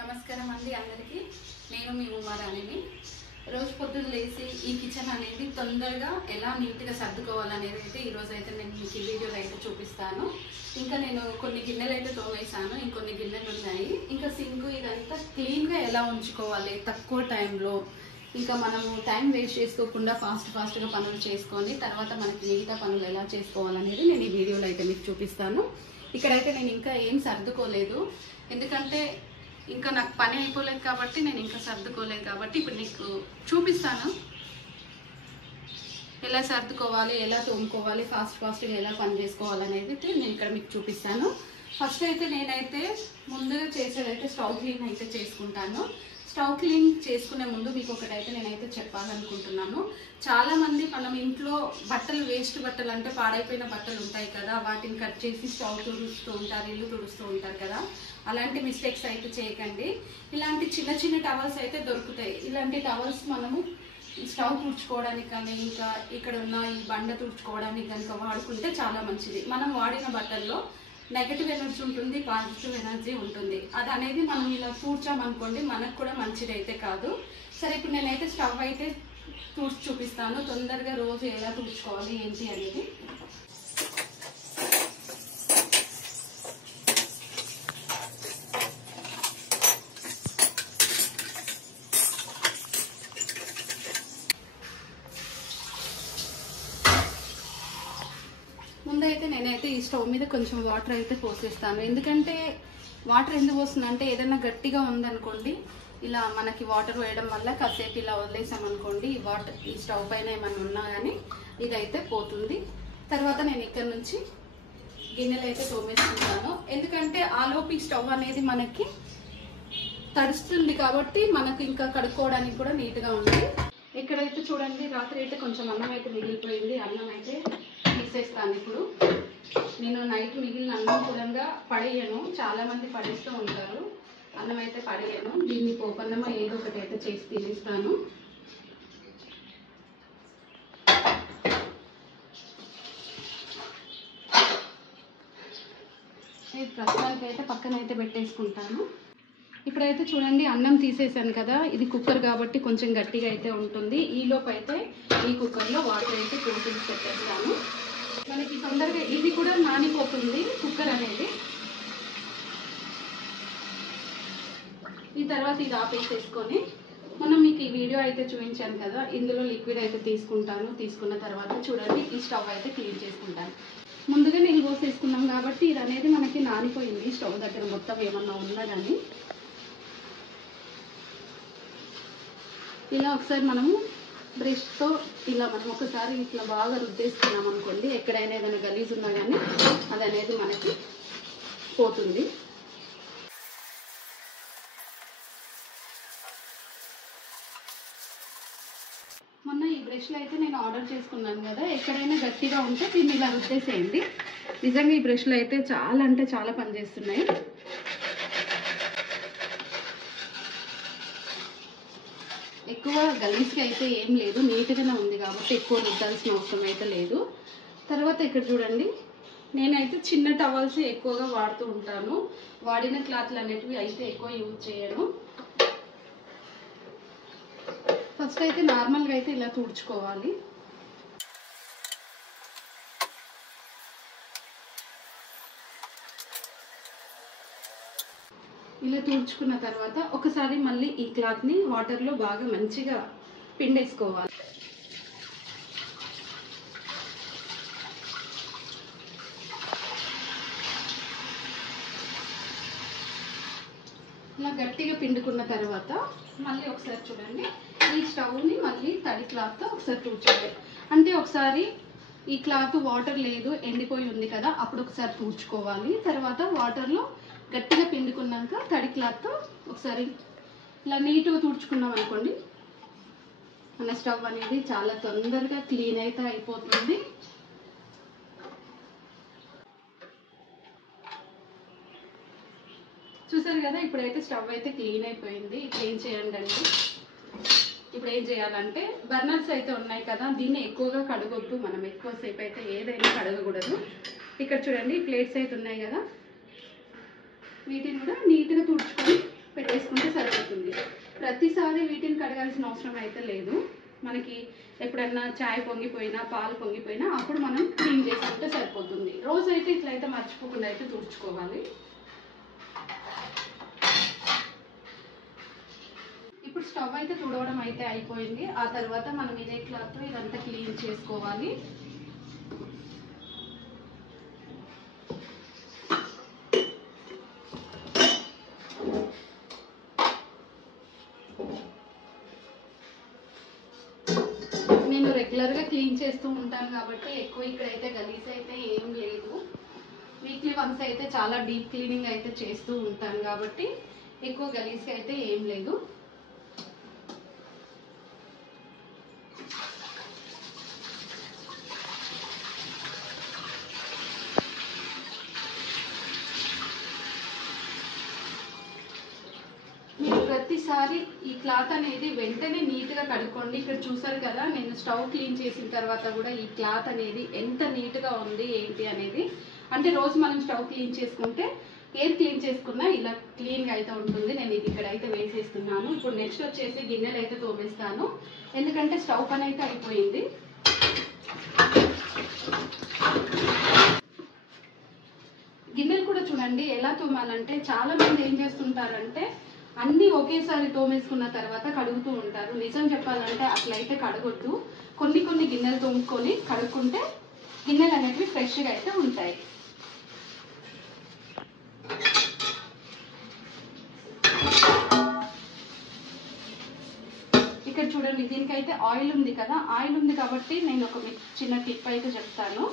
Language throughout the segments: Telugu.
నమస్కారం అండి అందరికీ. నేను మీ ఉమారాణిని. రోజు పొద్దున్న లేచి ఈ కిచెన్ అనేది తొందరగా ఎలా నీట్గా సర్దుకోవాలనేది అయితే ఈరోజు అయితే నేను మీకు ఈ వీడియోలో అయితే చూపిస్తాను. ఇంకా నేను కొన్ని గిన్నెలు అయితే తోమేసాను, ఇంకొన్ని గిన్నెలు ఉన్నాయి. ఇంకా సింక్ ఇదంతా క్లీన్గా ఎలా ఉంచుకోవాలి తక్కువ టైంలో, ఇంకా మనము టైం వేస్ట్ చేసుకోకుండా ఫాస్ట్గా పనులు చేసుకొని తర్వాత మనకి మిగతా పనులు ఎలా చేసుకోవాలనేది నేను ఈ వీడియోలో అయితే మీకు చూపిస్తాను. ఇక్కడైతే నేను ఇంకా ఏం సర్దుకోలేదు, ఎందుకంటే ఇంకా నాకు పని అయిపోలేదు కాబట్టి నేను ఇంకా సర్దుకోలేదు కాబట్టి ఇప్పుడు నీకు చూపిస్తాను ఎలా సర్దుకోవాలి, ఎలా తోముకోవాలి, ఫాస్ట్గా ఎలా పని చేసుకోవాలనేది నేను ఇక్కడ మీకు చూపిస్తాను. ఫస్ట్ అయితే నేనైతే ముందుగా చేసేదైతే స్టవ్ క్లీన్ అయితే చేసుకుంటాను. స్టవ్ క్లీన్ చేసుకునే ముందు మీకు ఒకటైతే నేనైతే చెప్పాలనుకుంటున్నాను. చాలామంది మనం ఇంట్లో బట్టలు, వేస్ట్ బట్టలు అంటే పాడైపోయిన బట్టలు ఉంటాయి కదా, వాటిని కట్ చేసి స్టవ్ తుడుస్తూ ఉంటారు, ఇల్లు తుడుస్తూ ఉంటారు కదా. అలాంటి మిస్టేక్స్ అయితే చేయకండి. ఇలాంటి చిన్న చిన్న టవల్స్ అయితే దొరుకుతాయి. ఇలాంటి టవల్స్ మనము స్టవ్ తుడుచుకోవడానికి కానీ ఇంకా ఇక్కడ ఉన్న ఈ బండ తుడుచుకోవడానికి కనుక వాడుకుంటే చాలా మంచిది. మనం వాడిన బట్టల్లో నెగటివ్ ఎనర్జీ ఉంటుంది, పాజిటివ్ ఎనర్జీ ఉంటుంది. అది అనేది మనం ఇలా కూర్చోమనుకోండి మనకు కూడా మంచిది అయితే కాదు. సరే, ఇప్పుడు నేనైతే స్టవ్ అయితే చూపిస్తాను తొందరగా రోజు ఎలా తుడుచుకోవాలి ఏంటి అనేది. ముందైతే నేనైతే ఈ స్టవ్ మీద కొంచెం వాటర్ అయితే పోసేస్తాను. ఎందుకంటే వాటర్ ఎందుకు పోస్తున్నా అంటే ఏదైనా గట్టిగా ఉందనుకోండి, ఇలా మనకి వాటర్ వేయడం వల్ల కాసేపు ఇలా వదిలేసామనుకోండి, ఈ స్టవ్ పైన ఏమైనా ఉన్నా కానీ ఇదైతే పోతుంది. తర్వాత నేను ఇక్కడ నుంచి గిన్నెలు అయితే తోమేసుకుంటాను. ఎందుకంటే ఆలోపు ఈ స్టవ్ అనేది మనకి తడుస్తుంది కాబట్టి మనకి ఇంకా కడుక్కోవడానికి కూడా నీట్గా ఉంది. ఇక్కడైతే చూడండి, రాత్రి అయితే కొంచెం అన్నం అయితే మిగిలిపోయింది. అన్నం అయితే తీసేస్తాను. ఇప్పుడు నేను నైట్ మిగిలిన అన్నం కూడా పడేయను, చాలా మంది పడేస్తూ ఉంటారు. అన్నం అయితే పడేయను, దీన్ని పోపన్నమో ఏదో ఒకటి అయితే చేసి తినేస్తాను. ఇది ప్రస్తుతానికి అయితే పక్కన అయితే పెట్టేసుకుంటాను. ఇప్పుడైతే చూడండి, అన్నం తీసేసాను కదా, ఇది కుక్కర్ కాబట్టి కొంచెం గట్టిగా అయితే ఉంటుంది. ఈలోపు అయితే ఈ కుక్కర్లో వాటర్ అయితే పోసి పెట్టేస్తాను. మనకి తొందరగా ఇది కూడా నానిపోతుంది కుక్కర్ అనేది. ఈ తర్వాత ఇది ఆపేసేసుకొని మనం మీకు ఈ వీడియో అయితే చూపించాను కదా, ఇందులో లిక్విడ్ అయితే తీసుకుంటాను. తీసుకున్న తర్వాత చూడండి ఈ స్టవ్ అయితే క్లీన్ చేసుకుంటాను. ముందుగా నీళ్ళు పోసేసుకున్నాం కాబట్టి ఇది అనేది మనకి నానిపోయింది. స్టవ్ దగ్గర మొత్తం ఏమన్నా ఉన్నా కానీ ఇలా ఒకసారి మనము బ్రష్తో ఇలా మనం ఒకసారి ఇట్లా బాగా రుద్దేసుకున్నాం అనుకోండి, ఎక్కడైనా ఏదైనా గలీజ్ ఉన్నా కానీ అది అనేది మనకి పోతుంది. మొన్న ఈ బ్రష్లు అయితే నేను ఆర్డర్ చేసుకున్నాను కదా, ఎక్కడైనా గట్టిగా ఉంటే దీన్ని ఇలా రుద్దేసేయండి. నిజంగా ఈ బ్రష్లు అయితే చాలా అంటే చాలా పనిచేస్తున్నాయి. ఎక్కువ గలీజ్గా అయితే ఏం లేదు, నీట్గానే ఉంది కాబట్టి ఎక్కువ రుద్దాల్సిన అవసరం అయితే లేదు. తర్వాత ఇక్కడ చూడండి, నేనైతే చిన్న టవల్స్ ఎక్కువగా వాడుతూ ఉంటాను. వాడిన క్లాత్లు అనేటివి అయితే ఎక్కువ యూజ్ చేయను. ఫస్ట్ అయితే నార్మల్గా అయితే ఇలా తుడుచుకోవాలి. ఇలా తుడుచుకున్న తర్వాత ఒకసారి మళ్ళీ ఈ క్లాత్ని వాటర్లో బాగా మంచిగా పిండేసుకోవాలి. ఇలా గట్టిగా పిండుకున్న తర్వాత మళ్ళీ ఒకసారి చూడండి, ఈ స్టవ్ని మళ్ళీ తడి క్లాత్తో ఒకసారి తుడుచుకోవాలి. అంటే ఒకసారి ఈ క్లాత్ వాటర్ లేదు, ఎండిపోయి ఉంది కదా, అప్పుడు ఒకసారి తుడుచుకోవాలి. తర్వాత వాటర్లో గట్టిగా పిండుకున్నాక తడి క్లాత్తో ఒకసారి ఇలా నీట్గా తుడుచుకున్నాం అనుకోండి, మన స్టవ్ అనేది చాలా తొందరగా క్లీన్ అయితే అయిపోతుంది. చూసారు కదా, ఇప్పుడైతే స్టవ్ అయితే క్లీన్ అయిపోయింది. ఇప్పుడు ఏం చేయండి, ఇప్పుడు ఏం చేయాలంటే బర్నర్స్ అయితే ఉన్నాయి కదా, దీన్ని ఎక్కువగా కడగొద్దు. మనం ఎక్కువసేపు అయితే ఏదైనా కడగకూడదు. ఇక్కడ చూడండి ప్లేట్స్ అయితే ఉన్నాయి కదా, వీటిని కూడా నీట్గా తుడుచుకొని పెట్టేసుకుంటాం. ప్రతిసారి వీటిని కడగాల్సిన అవసరం అయితే లేదు. మనకి ఎప్పుడన్నా చాయ్ పొంగిపోయినా పాలు పొంగిపోయినా అప్పుడు మనం క్లీన్ చేసుకుంటే సరిపోతుంది. రోజు అయితే ఇట్లయితే మర్చిపోకుండా అయితే తుడుచుకోవాలి. ఇప్పుడు స్టవ్ అయితే తుడవడం అయితే అయిపోయింది. ఆ తర్వాత మనం ఇదే క్లాత్తో ఇదంతా క్లీన్ చేసుకోవాలి. నేను రెగ్యులర్గా క్లీన్ చేస్తూ ఉంటాను కాబట్టి ఎక్కువ ఇక్కడైతే గలీజ్ అయితే ఏం లేదు. వీక్లీ వన్స్ అయితే చాలా డీప్ క్లీనింగ్ అయితే చేస్తూ ఉంటాను కాబట్టి ఎక్కువ గలీజ్గా అయితే ఏం లేదు. మీరు ప్రతిసారి ఈ క్లాత్ అనేది వెంటనే నీట్గా కడుక్కోండి. ఇక్కడ చూసారు కదా, నేను స్టవ్ క్లీన్ చేసిన తర్వాత కూడా ఈ క్లాత్ అనేది ఎంత నీట్గా ఉంది ఏంటి అనేది. అంటే రోజు మనం స్టవ్ క్లీన్ చేసుకుంటే ఏది క్లీన్ చేసుకున్నా ఇలా క్లీన్గా అయితే ఉంటుంది. నేను ఇది ఇక్కడ అయితే వేసేస్తున్నాను. ఇప్పుడు నెక్స్ట్ వచ్చేసి గిన్నెలు అయితే తోమేస్తాను, ఎందుకంటే స్టవ్ పని అయితే అయిపోయింది. గిన్నెలు కూడా చూడండి ఎలా తోమాలంటే, చాలా మంది ఏం చేస్తుంటారంటే అన్నీ ఒకేసారి తోమేసుకున్న తర్వాత కడుగుతూ ఉంటారు. నిజం చెప్పాలంటే అట్లయితే కడగొద్దు. కొన్ని కొన్ని గిన్నెలు తోముకొని కడుక్కుంటే గిన్నెలు అనేవి ఫ్రెష్గా అయితే ఉంటాయి. ఇక్కడ చూడండి, దీనికైతే ఆయిల్ ఉంది కదా, ఆయిల్ ఉంది కాబట్టి నేను ఒక చిన్న టిప్ అయితే చెప్తాను.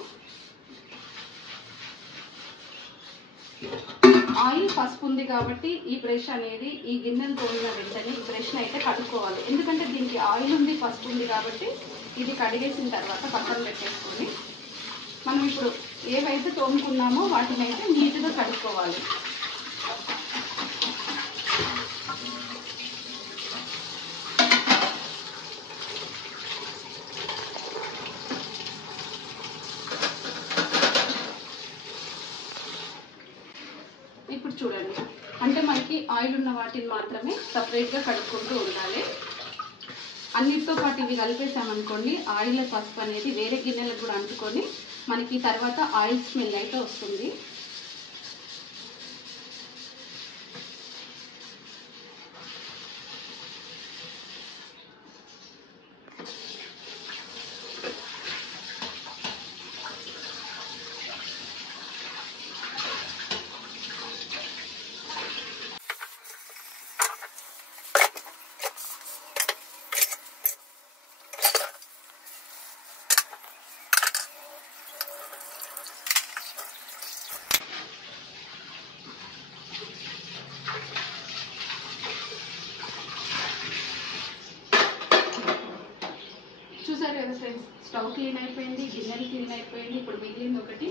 ఆయిల్ పసుపు ఉంది కాబట్టి ఈ బ్రష్ అనేది ఈ గిన్నెలు తోమిన వెంటనే ఈ బ్రష్ అయితే కడుక్కోవాలి. ఎందుకంటే దీనికి ఆయిల్ ఉంది పసుపు ఉంది కాబట్టి ఇది కడిగేసిన తర్వాత పక్కన పెట్టేసుకొని మనం ఇప్పుడు ఏవైతే తోముకున్నామో వాటిని అయితే నీట్గా కడుక్కోవాలి. ఇప్పుడు చూడండి, అంటే మనకి ఆయిల్ ఉన్న వాటిని మాత్రమే సపరేట్గా కడుక్కుంటూ ఉండాలి. అన్నిటితో పాటు ఇవి కలిపేసామనుకోండి, ఆయిల్ పసుపు అనేది వేరే గిన్నెలకు కూడా అంటుకొని మనకి తర్వాత ఆయిల్ స్మెల్ అయితే వస్తుంది. చూసారు కదా ఫ్రెండ్స్, స్టవ్ క్లీన్ అయిపోయింది, గిన్నెలు క్లీన్ అయిపోయింది. ఇప్పుడు మిగిలింది ఒకటి,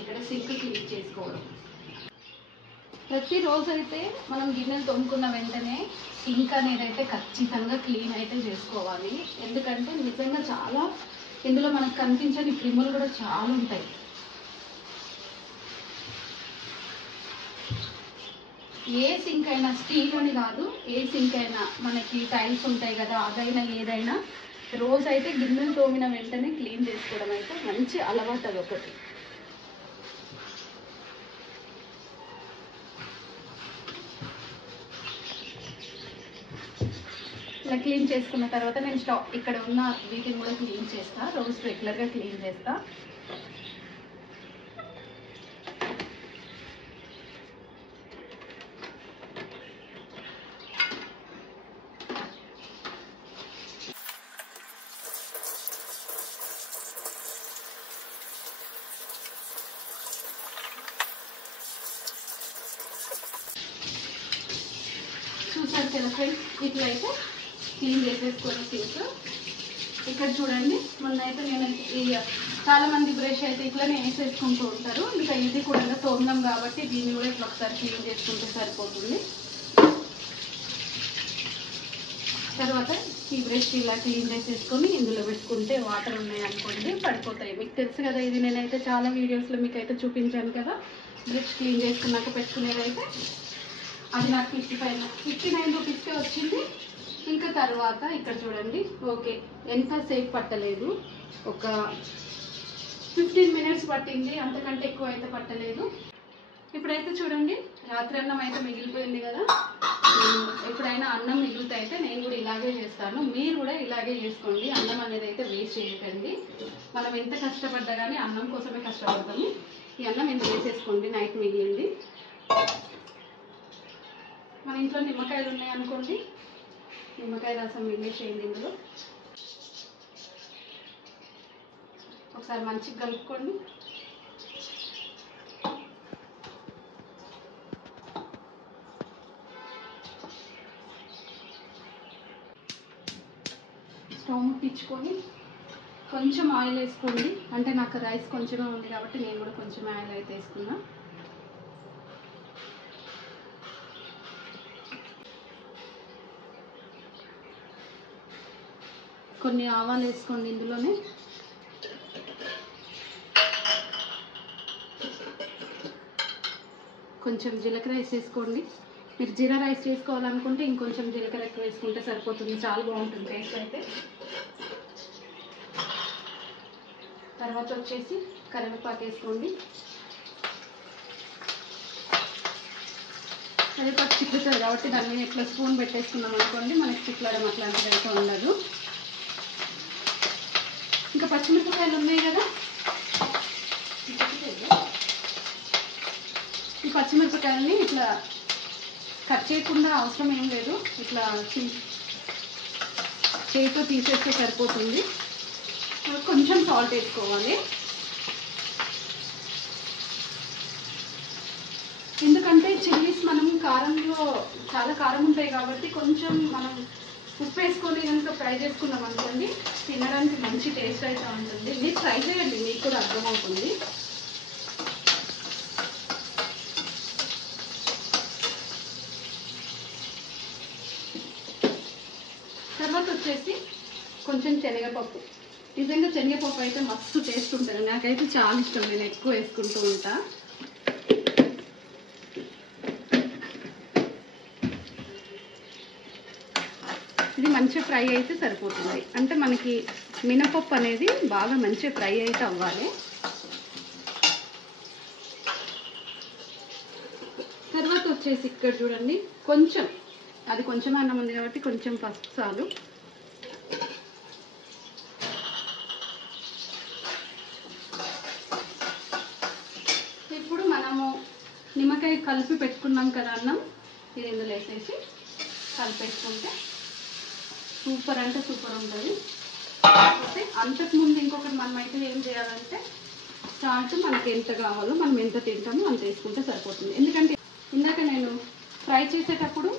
ఇక్కడ సింక్ క్లీన్ చేసుకోవడం. ప్రతిరోజు అయితే మనం గిన్నెలు తోముకున్న వెంటనే సింక్ అనేది అయితే ఖచ్చితంగా క్లీన్ అయితే చేసుకోవాలి. ఎందుకంటే నిజంగా చాలా ఇందులో మనకు కనిపించని క్రిములు కూడా చాలా ఉంటాయి. ఏ సింక్ అయినా, స్టీల్ అని కాదు, ఏ సింక్ అయినా మనకి టైల్స్ ఉంటాయి కదా, అదైనా ఏదైనా రోజు అయితే గిన్నెలు తోమిన వెంటనే క్లీన్ చేసుకోవడం అయితే మంచి అలవాటు. అది ఒకటి. ఇలా క్లీన్ చేసుకున్న తర్వాత నేను ఇక్కడ ఉన్న వీటిని కూడా క్లీన్ చేస్తా. రోజు రెగ్యులర్గా క్లీన్ చేస్తా. చూసారు కదా ఫ్రెండ్స్, ఇట్లా అయితే క్లీన్ చేసేసుకొని సింక్. ఇక్కడ చూడండి, మొన్న అయితే నేను చాలా మంది బ్రష్ అయితే ఇట్లానే వేసేసుకుంటూ ఉంటారు. ఇంకా ఇది కూడా తోమడం కాబట్టి దీన్ని కూడా ఇట్లా ఒకసారి క్లీన్ చేసుకుంటే సరిపోతుంది. తర్వాత ఈ బ్రష్ ఇలా క్లీన్ చేసేసుకొని ఇందులో పెట్టుకుంటే వాటర్ ఉన్నాయి అనుకోండి పడిపోతాయి. మీకు తెలుసు కదా, ఇది నేనైతే చాలా వీడియోస్లో మీకు అయితే చూపించాను కదా. బ్రష్ క్లీన్ చేసుకున్నాక పెట్టుకునేదైతే అది నాకు 59 రూపీస్కే వచ్చింది. ఇంకా తర్వాత ఇక్కడ చూడండి, ఓకే ఎంతసేపు పట్టలేదు, ఒక 15 మినిట్స్ పట్టింది, అంతకంటే ఎక్కువ అయితే పట్టలేదు. ఇప్పుడైతే చూడండి, రాత్రి అన్నం అయితే మిగిలిపోయింది కదా. ఎప్పుడైనా అన్నం మిగిలితే అయితే నేను కూడా ఇలాగే చేస్తాను, మీరు కూడా ఇలాగే చేసుకోండి. అన్నం అనేది అయితే వేస్ట్ చేయకండి. మనం ఎంత కష్టపడ్డా కానీ అన్నం కోసమే కష్టపడతాము. ఈ అన్నం ఇంత వేసేసుకోండి, నైట్ మిగిలింది. మన ఇంట్లో నిమ్మకాయలు ఉన్నాయి అనుకోండి, నిమ్మకాయ రసం వేసేయండి ఇందులో. ఒకసారి మంచిగా కలుపుకోండి. స్టవ్ ముట్టించుకొని కొంచెం ఆయిల్ వేసుకోండి. అంటే నాకు రైస్ కొంచెమే ఉంది కాబట్టి నేను కూడా కొంచెం ఆయిల్ అయితే వేసుకున్నా. కొన్ని ఆవాలు వేసుకోండి ఇందులోనే. కొంచెం జీలకర్ర వేసేసుకోండి. మీరు జీరా రైస్ చేసుకోవాలనుకుంటే ఇంకొంచెం జీలకర్ర ఎక్కువ వేసుకుంటే సరిపోతుంది, చాలా బాగుంటుంది టేస్ట్ అయితే. తర్వాత వచ్చేసి కరివేపాకు వేసుకోండి. కరివేపాకు చిక్కుతుంది కాబట్టి దాని మీద ఇట్లా స్పూన్ పెట్టేసుకున్నాం అనుకోండి, మనకి చిక్కులడం అట్లాంటిది అయితే ఉండదు. ఇంకా పచ్చిమిరపకాయలు ఉన్నాయి కదా, ఈ పచ్చిమిరపకాయలని ఇట్లా కట్ చేయకుండా అవసరం ఏం లేదు, ఇట్లా చేతితో తీసేస్తే సరిపోతుంది. కొంచెం సాల్ట్ వేసుకోవాలి, ఎందుకంటే చిల్లీస్ మనం కారంలో చాలా కారం ఉంటాయి కాబట్టి కొంచెం మనం ఉప్పు వేసుకొని కనుక ఫ్రై చేసుకున్నాం అనుకోండి, తినడానికి మంచి టేస్ట్ అయితే ఉంటుంది. మీరు ట్రై చేయండి, మీకు కూడా అర్థమవుతుంది. తర్వాత వచ్చేసి కొంచెం శనగపప్పు. నిజంగా శనగపప్పు అయితే మస్తు టేస్ట్ ఉంటుంది, నాకైతే చాలా ఇష్టం, నేను ఎక్కువ వేసుకుంటూ ఉంటా. ఇది మంచిగా ఫ్రై అయితే సరిపోతుంది, అంటే మనకి మినపప్పు అనేది బాగా మంచిగా ఫ్రై అయితే అవ్వాలి. తర్వాత వచ్చేసి ఇక్కడ చూడండి, కొంచెం అది కొంచెం అన్నం ఉంది కాబట్టి కొంచెం పసుపు చాలు. ఇప్పుడు మనము నిమ్మకాయ కలిపి పెట్టుకున్నాం కదా అన్నం, ఇది ఇందులో వేసేసి కలిపేసుకుంటే సూపర్ అంటే సూపర్ ఉంటుంది. కాకపోతే అంతకుముందు ఇంకొకటి మనం అయితే ఏం చేయాలంటే, సాల్ట్ మనకి ఎంత కావాలో మనం ఎంత తింటామో అంత వేసుకుంటే సరిపోతుంది. ఎందుకంటే ఇందాక నేను ఫ్రై చేసేటప్పుడు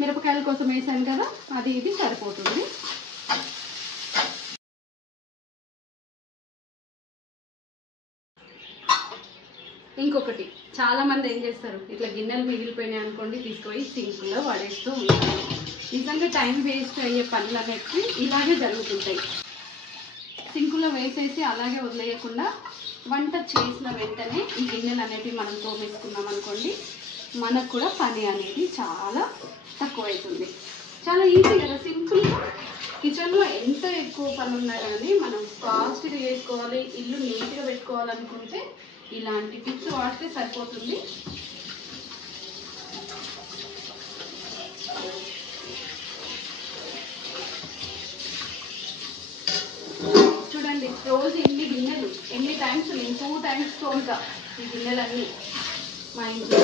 మిరపకాయల కోసం వేసాను కదా, అది ఇది సరిపోతుంది. ఇంకొకటి, చాలా మంది ఏం చేస్తారు, ఇట్లా గిన్నెలు మిగిలిపోయినాయి అనుకోండి తీసుకొని సింక్లో పడేస్తూ ఉంటారు. నిజంగా టైం వేస్ట్ అయ్యే పనులు అనేవి ఇలాగే జరుగుతుంటాయి. సింకులో వేసేసి అలాగే వదిలేయకుండా వంట చేసిన వెంటనే ఈ గిన్నెలు అనేవి మనం తోమేసుకున్నాం అనుకోండి, మనకు కూడా పని అనేది చాలా తక్కువ అవుతుంది. చాలా ఈజీ కదా, సింపుల్గా. కిచెన్లో ఎంత ఎక్కువ పని ఉన్నా కానీ మనం ఫాస్ట్గా చేసుకోవాలి, ఇల్లు నీట్గా పెట్టుకోవాలనుకుంటే ఇలాంటి టిప్స్ వాడితే సరిపోతుంది. చూడండి, రోజు ఎన్ని గిన్నెలు, ఎన్ని టైమ్స్, నేను 2 టైమ్స్ తోముతా ఈ గిన్నెలన్నీ మా ఇంట్లో.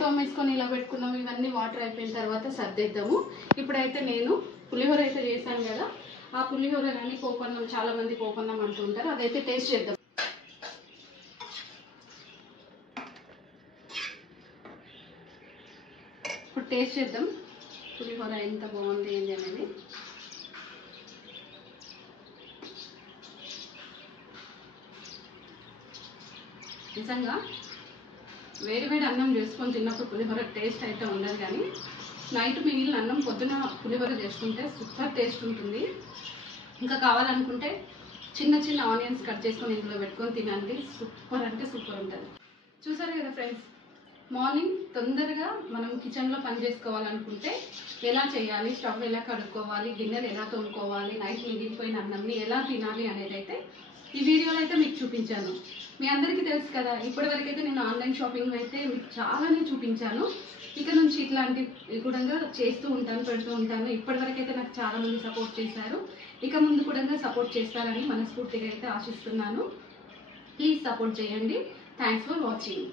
తోమేసుకొని ఇలా పెట్టుకున్నాము. ఇవన్నీ వాటర్ అయిపోయిన తర్వాత సర్దేద్దాము. ఇప్పుడైతే నేను పులిహోర అయితే చేశాను కదా, ఆ పులిహోర కానీ పోపన్నం, చాలా మంది పోపన్నం అంటూ ఉంటారు, అదైతే టేస్ట్ చేద్దాం. ఇప్పుడు టేస్ట్ చేద్దాం పులిహోర ఎంత బాగుంది ఏంటి అనేది. నిజంగా వేడి వేడి అన్నం చేసుకొని తిన్నప్పుడు పులిహోర టేస్ట్ అయితే ఉండదు, కానీ నైట్ మిగిలిన అన్నం పొద్దున పులిహోర చేసుకుంటే సూపర్ టేస్ట్ ఉంటుంది. ఇంకా కావాలనుకుంటే చిన్న చిన్న ఆనియన్స్ కట్ చేసుకొని ఇందులో పెట్టుకొని తినండి, సూపర్ అంటే సూపర్ ఉంటుంది. చూసారు కదా ఫ్రెండ్స్, మార్నింగ్ తొందరగా మనం కిచెన్లో పని చేసుకోవాలనుకుంటే ఎలా చేయాలి, స్టవ్ ఎలా కడుక్కోవాలి, గిన్నెలు ఎలా తోముకోవాలి, నైట్ మిగిలిపోయిన అన్నంని ఎలా తినాలి అనేది అయితే ఈ వీడియోలో అయితే మీకు చూపించాను. మీ అందరికీ తెలుసు కదా, ఇప్పటివరకు అయితే నేను ఆన్లైన్ షాపింగ్ అయితే మీకు చాలానే చూపించాను. ఇక నుంచి ఇట్లాంటివి కూడా చేస్తూ ఉంటాను, పెడుతూ ఉంటాను. ఇప్పటివరకు అయితే నాకు చాలా మంది సపోర్ట్ చేశారు. ఇక ముందు కూడా సపోర్ట్ చేస్తారని మనస్ఫూర్తిగా అయితే ఆశిస్తున్నాను. ప్లీజ్ సపోర్ట్ చేయండి. Thanks for watching.